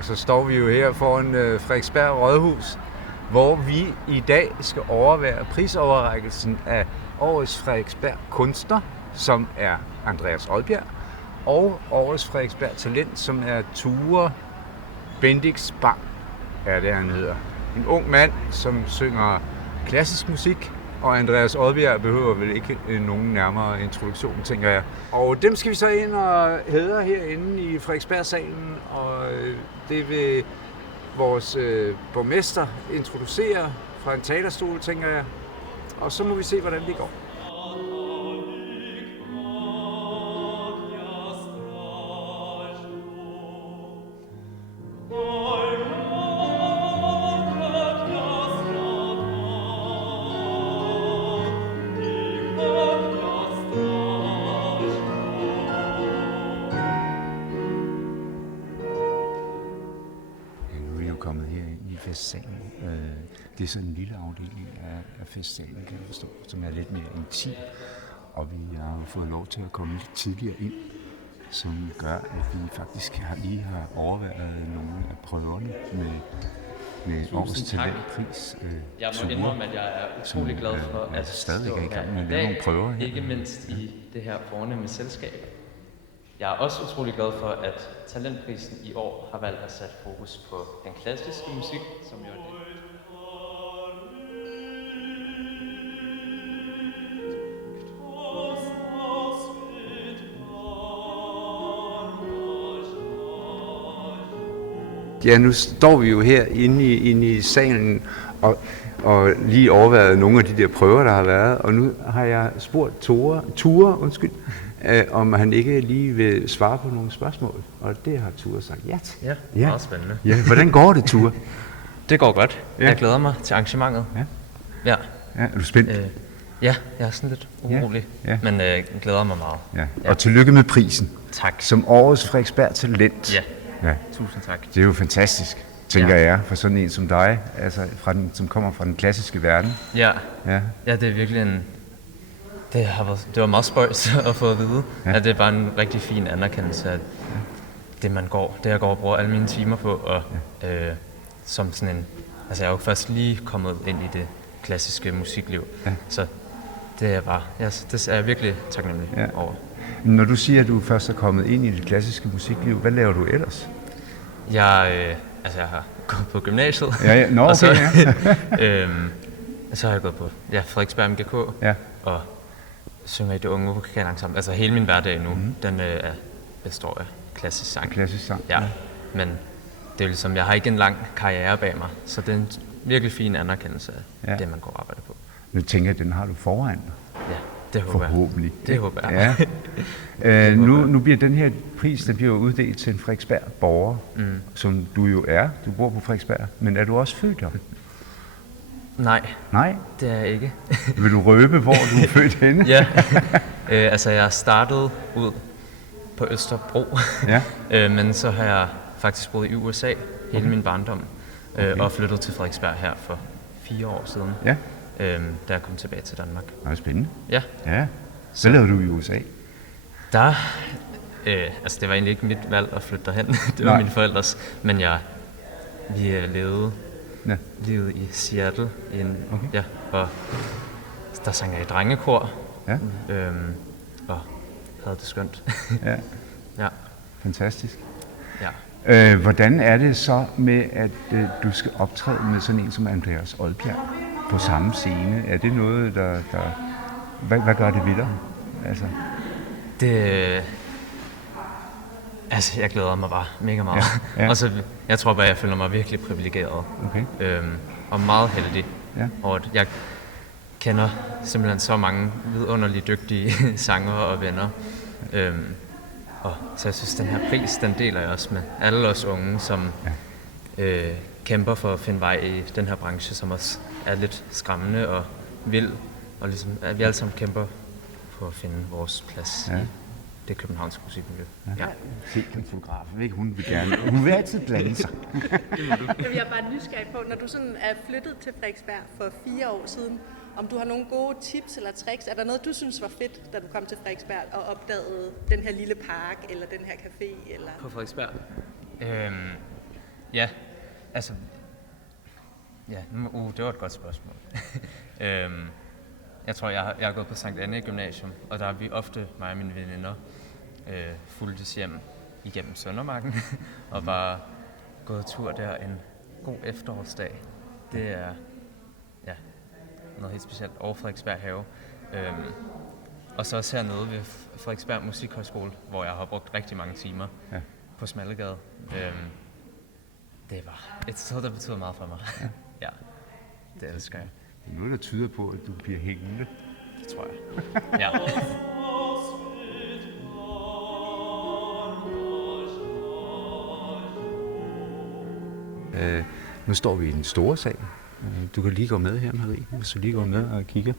Og så står vi jo her foran Frederiksberg Rådhus, hvor vi i dag skal overvære prisoverrækkelsen af årets Frederiksberg kunstner, som er Andreas Odbjerg, og årets Frederiksberg talent, som er Ture Bendix Bang, er det han hedder. En ung mand, som synger klassisk musik, og Andreas Odbjerg behøver vel ikke nogen nærmere introduktion, tænker jeg. Og dem skal vi så ind og hædre herinde i Frederiksberg-salen, og det vil vores borgmester introducere fra en talerstol, tænker jeg. Og så må vi se, hvordan det går. Kommet her i festsalen. Det er sådan en lille afdeling af festsalen, kan jeg forstå, som er lidt mere intim. Og vi har fået lov til at komme lidt tidligere ind, som gør, at vi faktisk lige har overværet nogle af prøverne med årets talentpris. Jeg må indrømme, at jeg er utrolig glad for at stadig er i gang med at i lave nogle prøver dag, ikke mindst i det her fornemme selskab. Jeg er også utrolig glad for, at talentprisen i år har valgt at sætte fokus på den klassiske musik, som jo er det. Ja, nu står vi jo her inde i salen og lige overvejet nogle af de der prøver, der har været. Og nu har jeg spurgt Ture, om han ikke lige vil svare på nogle spørgsmål. Og det har Ture sagt ja til. Ja, meget spændende. Ja, hvordan går det, Ture? Det går godt. Ja. Jeg glæder mig til arrangementet. Ja, er du spændt? Ja, jeg er sådan lidt urolig, men glæder mig meget. Ja. Og tillykke med prisen. Tak. Som årets Frederiksberg talent. Ja, tusind tak. Det er jo fantastisk, tænker jeg, for sådan en som dig, altså som kommer fra den klassiske verden. Ja, det er virkelig det var meget spøjs at få at vide, at det er bare en rigtig fin anerkendelse af det, jeg går og bruger alle mine timer på, og som sådan en, altså jeg er jo først lige kommet ind i det klassiske musikliv, så det er jeg virkelig taknemmelig over. Når du siger, at du først er kommet ind i det klassiske musikliv, hvad laver du ellers? Jeg har gået på gymnasiet, og så har jeg gået på Frederiksberg MGK, og synger i det unge vokalensemble. Altså hele min hverdag nu, den består af klassisk sang. Klassisk sang. Ja, men det er ligesom, jeg har ikke en lang karriere bag mig, så det er en virkelig fin anerkendelse af det, man går og arbejder på. Nu tænker jeg, den har du foran dig. Ja, det håber jeg. Forhåbentlig. Det håber jeg. Nu bliver den her pris, der bliver uddelt til en Frederiksberg borger, som du jo er. Du bor på Frederiksberg, men er du også født der? Nej, det er jeg ikke. Vil du røbe, hvor du er født henne? Ja, jeg startede ud på Østerbro, men så har jeg faktisk boet i USA hele min barndom, og flyttet til Frederiksberg her for 4 år siden, da jeg kom tilbage til Danmark. Det er spændende. Ja. Hvad lavede du i USA? Det var egentlig ikke mit valg at flytte derhen, det var mine forældres, men vi levede livet i Seattle, og der sang jeg i drengekor, og havde det skønt. Fantastisk. Ja. Hvordan er det så med, at du skal optræde med sådan en som Andreas Odbjerg på samme scene? Er det noget, der hvad gør det ved dig? Jeg glæder mig bare mega meget. Og så, jeg tror bare, jeg føler mig virkelig privilegeret. Og meget heldig. Og at jeg kender simpelthen så mange vidunderligt dygtige sangere og venner. Og så jeg synes, den her pris, den deler jeg også med alle os unge, som kæmper for at finde vej i den her branche, som også er lidt skræmmende og vild. Og ligesom, at vi alle sammen kæmper på at finde vores plads i det københavnske musikmiljø. Se den fotograf, ikke? Hun vil gerne. Hun vil altid blande sig. Jeg er bare nysgerrig på, når du sådan er flyttet til Frederiksberg for 4 år siden, om du har nogle gode tips eller tricks. Er der noget, du synes var fedt, da du kom til Frederiksberg og opdagede den her lille park, eller den her café? Eller? På Frederiksberg? Ja, altså... Ja, det var et godt spørgsmål. Jeg tror, jeg har gået på Sankt Anne Gymnasium, og der er vi ofte, mig og mine veninder, fulgtes hjem igennem Søndermarken, og bare gået tur der en god efterårsdag. Det er noget helt specielt over Frederiksberg Have. Og så også hernede ved Frederiksberg Musikhøjskole, hvor jeg har brugt rigtig mange timer på Smallegade. Det var et sted, der betød meget for mig. Ja, det elsker jeg. Det er noget, der tyder på, at du bliver hængende. Det tror jeg. Ja. Nu står vi i den store sal. Du kan lige gå med her, Marie, hvis du lige går med og kigger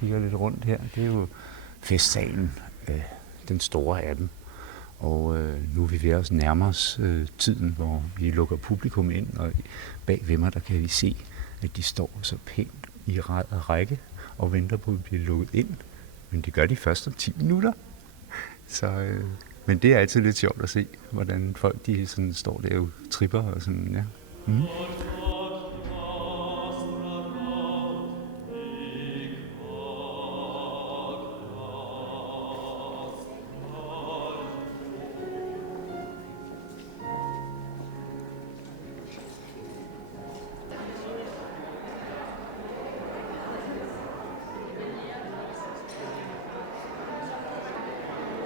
lidt rundt her. Det er jo festsalen, den store af dem. Og nu er vi ved at nærme os tiden, hvor vi lukker publikum ind, og bag ved mig, der kan vi se, at de står så pænt i række og venter på at blive lukket ind. Men det gør de først om 10 minutter. Så, men det er altid lidt sjovt at se, hvordan folk de sådan står der og tripper og sådan, ja. Mm.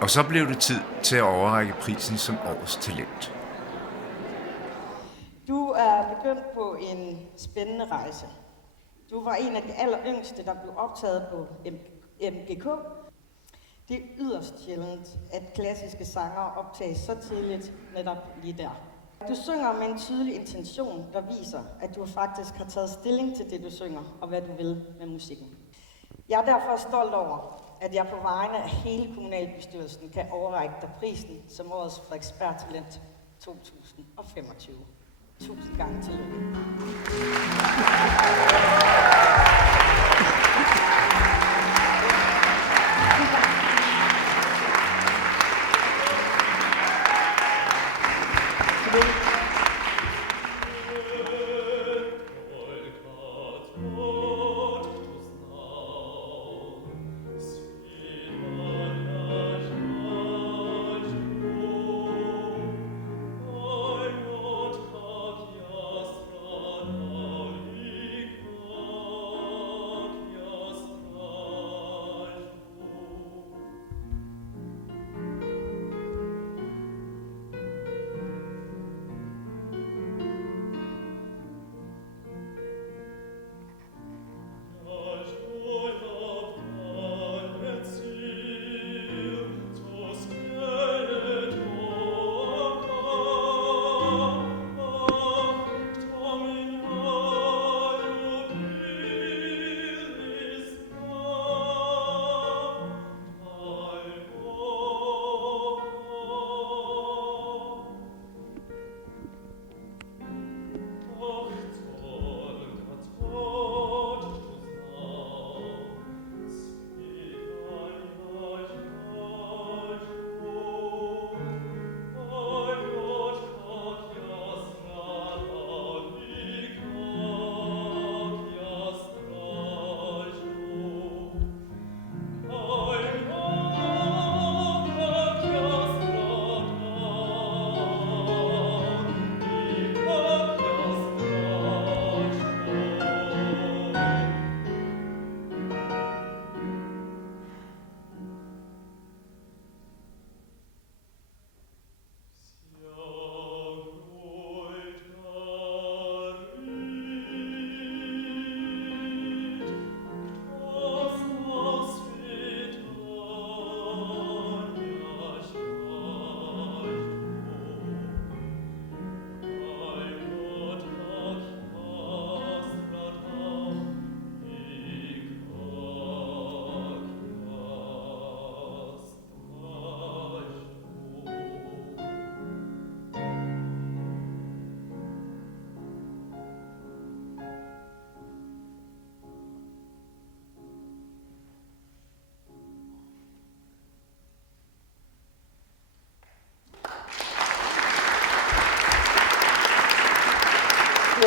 Og så blev det tid til at overrække prisen som årets talent. Du er begyndt på en spændende rejse. Du var en af de alleryngste, der blev optaget på MGK. Det er yderst sjældent, at klassiske sangere optages så tidligt netop lige der. Du synger med en tydelig intention, der viser, at du faktisk har taget stilling til det, du synger, og hvad du vil med musikken. Jeg er derfor stolt over, at jeg på vegne af hele kommunalbestyrelsen kan overrække dig prisen som årets Frederiksberg Talent 2025. Tusind gange tillykke.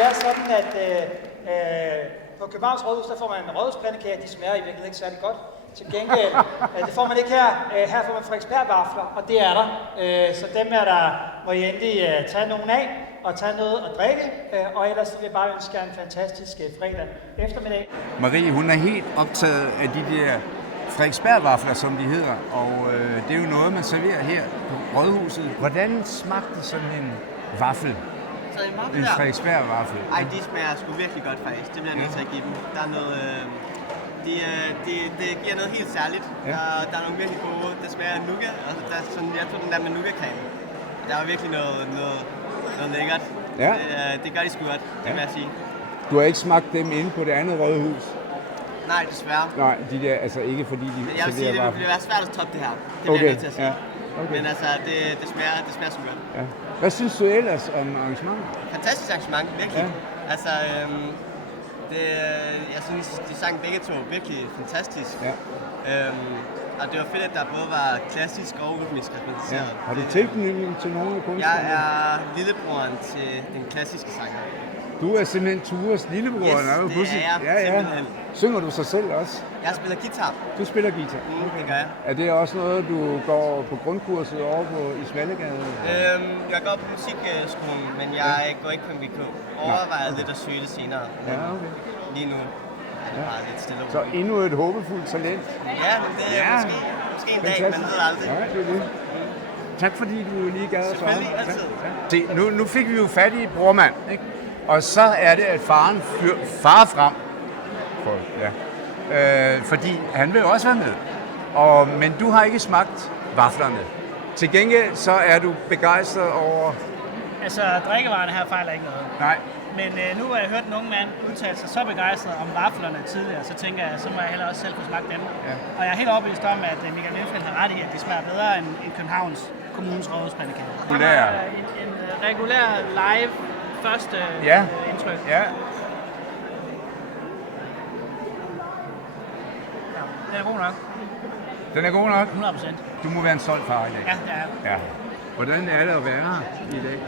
er sådan, at på Københavns Rådhus, der får man rådhuspandekager. De smager i virkeligheden ikke særlig godt. Til gengæld, det får man ikke her. Her får man Frederiksberg-vafler, og det er der. Så dem må I endelig tage nogen af og tage noget at drikke. Og ellers vil jeg bare ønske jer en fantastisk fredag eftermiddag. Marie, hun er helt optaget af de der Frederiksberg-vafler, som de hedder. Og det er jo noget, man serverer her på Rådhuset. Hvordan smagte sådan en vaffel? En Frederiksberg-vaffel? Ej, de smager sgu virkelig godt faktisk. Det bliver jeg nødt til at give dem. Der er noget... Det giver noget helt særligt. Ja. Der er nogle virkelig gode. Det smager af nougat. Altså, der er sådan, jeg tror den der med nougat-creme. Der er virkelig noget lækkert. Ja. Det gør de sgu godt, det vil jeg sige. Du har ikke smagt dem inde på det andet Rådhus? Nej, desværre. Nej, de der, altså ikke fordi de... Jeg vil sige, det vil være svært at toppe det her. Det bliver jeg nødt til at sige. Ja. Okay. Men altså, det smager sgu godt. Ja. Hvad synes du ellers om arrangementet? Fantastisk arrangement, virkelig. Ja. Altså, jeg synes, de sang begge to virkelig fantastisk. Ja. Og det var fedt, at der både var klassisk og rytmisk repræsenteret. Ja. Har du tilknytning til nogle af kunstnerne? Jeg er lillebroren til den klassiske sanger. Du er simpelthen Tures lillebror? Yes, det er jeg simpelthen. Synger du sig selv også? Jeg spiller guitar. Du spiller guitar? Okay. Det gør jeg. Er det også noget, du går på grundkurset over i Smallegade? Jeg går på musikskolen, men jeg går ikke på MGK. Overvejer lidt at søge det senere. Ja, okay. Lige nu er det bare lidt stille. Så endnu et håbefuldt talent? Ja, men det er måske en dag, man ved aldrig. Nej, det er det. Tak fordi du lige gad os. Selvfølgelig, altid. Nu fik vi jo fat i brormand, ikke? Og så er det, at faren farer frem. Fordi han vil også være med. Men du har ikke smagt vaflerne. Til gengæld så er du begejstret over... Altså, drikkevarerne her fejler ikke noget. Nej. Men nu har jeg hørt en ung mand udtale sig så begejstret om vaflerne tidligere, så tænker jeg, så må jeg heller også selv få smagt dem. Ja. Og jeg er helt overbevist om, at Michael Nielsen har ret i, at de smager bedre end Københavns Kommunes rådhuspandekager. En regulær live første indtryk. Ja. Den er god nok. Den er god nok? 100%. Du må være en stolt far i dag. Ja, det er. Ja. Hvordan er det at være her i dag?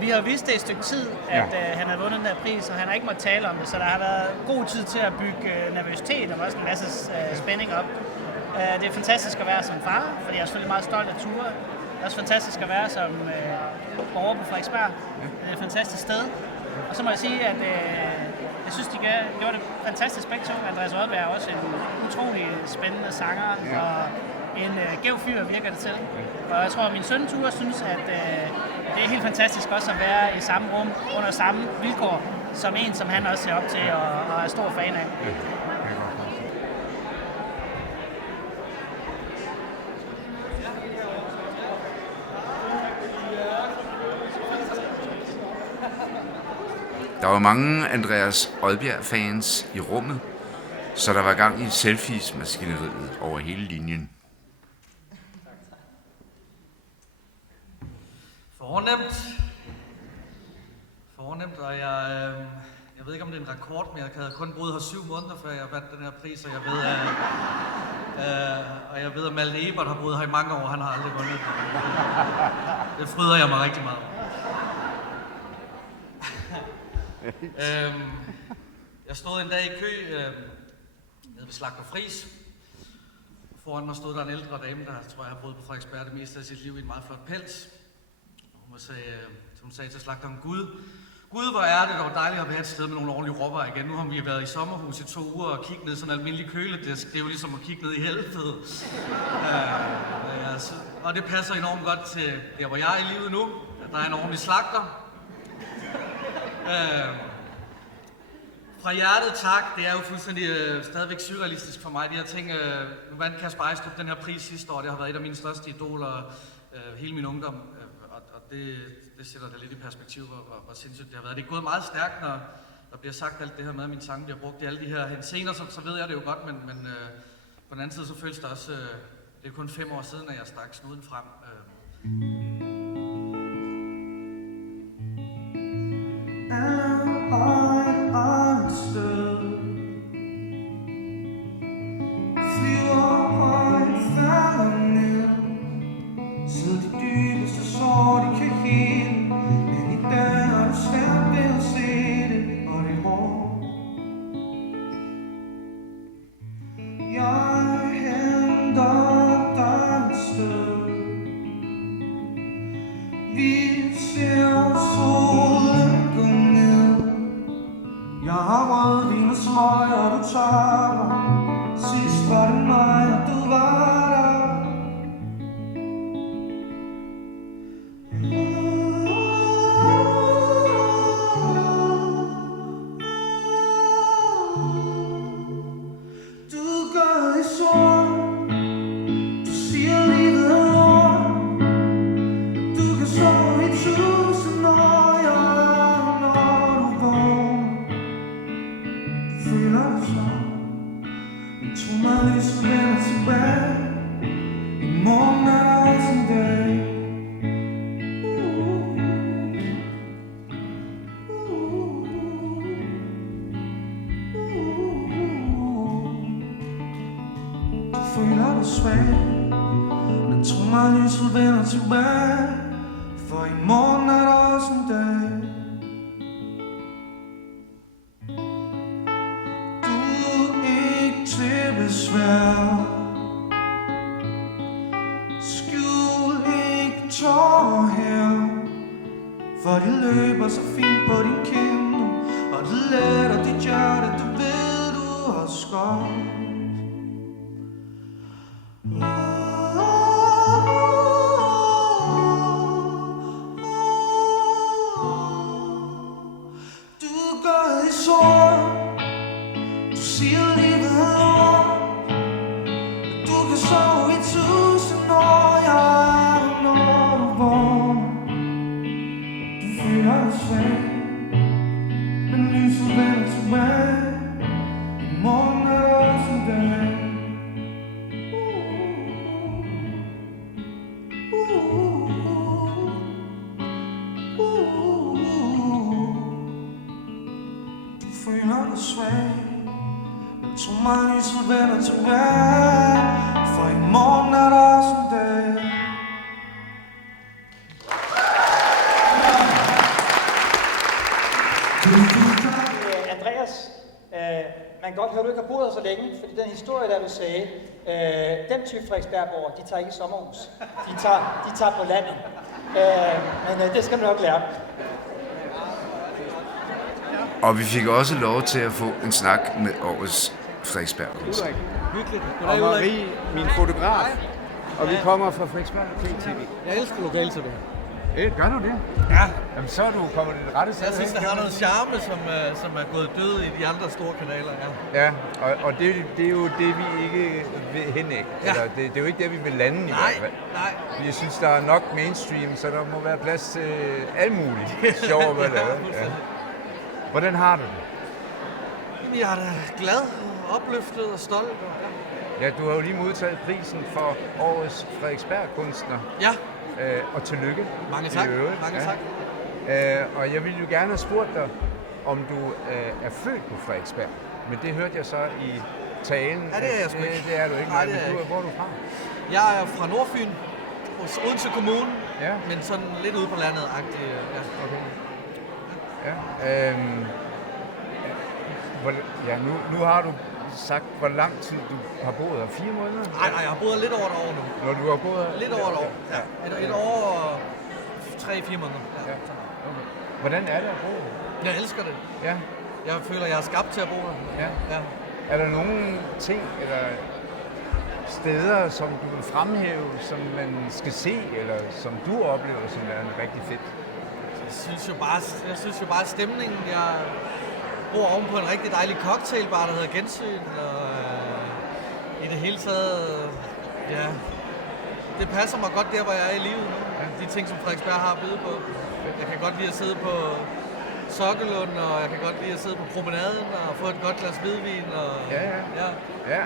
Vi har vidst det et stykke tid, at han har vundet den der pris, og han har ikke måttet tale om det, så der har været god tid til at bygge nervøsitet og også en masse spænding op. Det er fantastisk at være som far, fordi jeg er selvfølgelig meget stolt af Ture. Det er også fantastisk at være som borger på Frederiksberg. Det er et fantastisk sted. Og så må jeg sige, at jeg synes, de gjorde det fantastisk begge to. Andreas Odberg er også en utrolig spændende sanger, og en gæv fyr virker det til. Og jeg tror, at min søn Ture synes, at det er helt fantastisk også at være i samme rum, under samme vilkår, som en, som han også ser op til og er stor fan af. Der var mange Andreas Odbjerg-fans i rummet, så der var gang i selfies-maskineriet over hele linjen. Fornemt, og jeg ved ikke, om det er en rekord, men jeg havde kun boet her 7 måneder, før jeg vandt den her pris, og jeg ved, at Malte Ebert har boet her i mange år, han har aldrig vundet. Det fryder jeg mig rigtig meget. Jeg stod en dag i kø nede ved Slagter Friis. Foran mig stod der en ældre dame, der tror jeg har boet på Frederiksberg det meste af sit liv i en meget flot pels. Hun sagde til slagteren, Gud, hvor er det dog dejligt at være et sted med nogle ordentlige råvarer igen. Nu har vi været i sommerhus i 2 uger og kigget ned i sådan en almindelig køledisk. Det er jo ligesom at kigge ned i helvede. Og det passer enormt godt til der, hvor jeg er i livet nu. Der er en ordentlig slagter. Fra hjertet tak. Det er jo fuldstændig stadigvæk surrealistisk for mig, de her ting. Nu vandt Kasper Ejstrup den her pris sidste år. Det har været et af mine største idoler hele min ungdom. Og det sætter det lidt i perspektiv, hvor sindssygt det har været. Det er gået meget stærkt, når der bliver sagt alt det her med, at min sang bliver brugt i alle de her hensener, så ved jeg det jo godt, men på den anden side så føles det også, det er kun 5 år siden, at jeg stak snuden frem. Så de dybeste sår, de kan hele, men i dag er det svært ved at se. Vi ser solen gå ned. Jeg har rødvin og smøg, og du tager. Sidst var det mig, og du var der. Du gør det sort. Du siger livet er hårdt. Du kan sove i 1000 år, ja, når du vågner. Du føler dig svag. Men tro mig, hvis du vender tilbage. I morgen er der også en dag. Du føler dig svag. Men tro mig, lyset vender tilbage. For i morgen er der også en dag. Du er ikke til besvær. Skjul ikke tårer her. For de løber så fint på din kind. Og det letter dit hjerte, du ved du har skåret. Du gør det sort. Du siger livet er hårdt. Du kan sove i 1000 år, ja, når du vågner. Du føler dig svag. Men lyset vender tilbage. I morgen er der også en dag. Du føler dig svag. Men tro mig, lyset vender tilbage. For i morgen er der også en dag. Andreas, man kan godt høre, at du ikke har boet her så længe, fordi den historie, der du sagde, den type Frederiksbergborger, de tager ikke i sommerhus. De tager på landet. Men det skal du nok lære. Og vi fik også lov til at få en snak med årets Frederiksberg-kunst. Hyggeligt. Og Marie, min fotograf. Og vi kommer fra Frederiksberg TV. Jeg elsker lokal-tv. Gør du det? Ja. Jamen så er du kommet det rette sted. Jeg synes, det har noget charme, som er gået død i de andre store kanaler. Ja, og det er jo det, vi ikke vil hen af. Ja. Det er jo ikke det, vi vil lande i hvert fald. Nej. Jeg synes, der er nok mainstream, så der må være plads til alt muligt sjovt at lave. Ja. Hvordan har du det? Jamen, jeg er da glad, opløftet og stolt. Ja, du har jo lige modtaget prisen for årets Frederiksberg-kunstner. Ja. Og tillykke. Mange tak. Mange tak. Og jeg ville jo gerne have spurgt dig, om du er født på Frederiksberg. Men det hørte jeg så i talen. Ja, det er jeg sgu ikke. Det er du ikke. Nej, det er jeg ikke. Hvor er du fra? Jeg er fra Nordfyn, hos Odense Kommune, ja. Men sådan lidt ude på landet-agtigt. Ja. Okay. Ja. Nu har du sagt, hvor lang tid du har boet her? 4 måneder? Nej, jeg har boet lidt over et år nu. Når du har boet her? Lidt over et år, ja. Et år og 3-4 måneder. Ja. Okay. Hvordan er det at bo her? Jeg elsker det. Ja. Jeg føler, jeg er skabt til at bo her. Ja. Er der nogle ting eller steder, som du vil fremhæve, som man skal se, eller som du oplever, som er rigtig fedt? Jeg synes jo bare stemningen. Jeg bor oven på en rigtig dejlig cocktailbar, der hedder Gensyn, og i det hele taget, ja, det passer mig godt der, hvor jeg er i livet nu. Ja. De ting, som Frederiksberg har at byde på. Jeg kan godt lide at sidde på Sokkelund, og jeg kan godt lide at sidde på promenaden og få et godt glas hvidvin. Og, ja.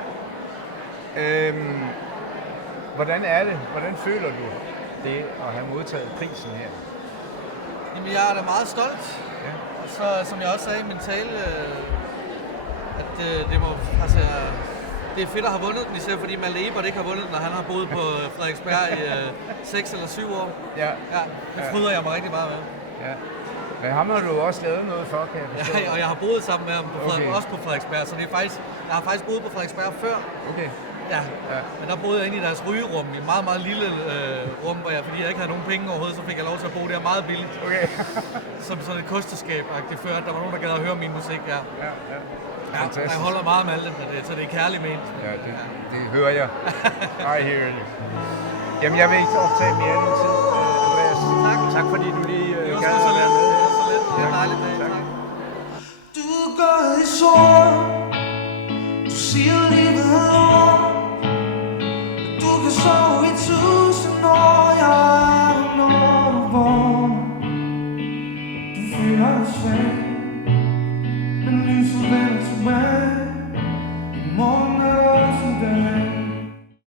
Hvordan er det? Hvordan føler du det at have modtaget prisen her? Jamen, jeg er da meget stolt. Ja. Og så, som jeg også sagde i min tale, at det er fedt at have vundet den, især fordi Malte Ebert ikke har vundet den, når han har boet på Frederiksberg i 6 eller 7 år. Ja. Det fryder jeg mig rigtig meget med. Ja. Men ham har du også lavet noget for, kan jeg forstå? Ja, og jeg har boet sammen med ham også på Frederiksberg, så det er faktisk, jeg har faktisk boet på Frederiksberg før. Okay. Ja. Men der boede jeg inde i deres rygerum, i et meget, meget lille rum, hvor jeg, fordi jeg ikke havde nogen penge overhovedet, så fik jeg lov til at bo der meget billigt. Okay. Som sådan et kosteskab-agtigt, før der var nogen, der gad at høre min musik, ja. Ja. Ja, jeg holder meget med alt det, så det er kærligt ment. Ja, det hører jeg. I hear you. Jamen, jeg vil ikke optage mere af din tid, Andreas. Tak fordi du lige gad at være med. Det var så let. Det er dejligt dag. Tak. Du går i sort. Du siger livet er lort. Du kan sove i 1000 år.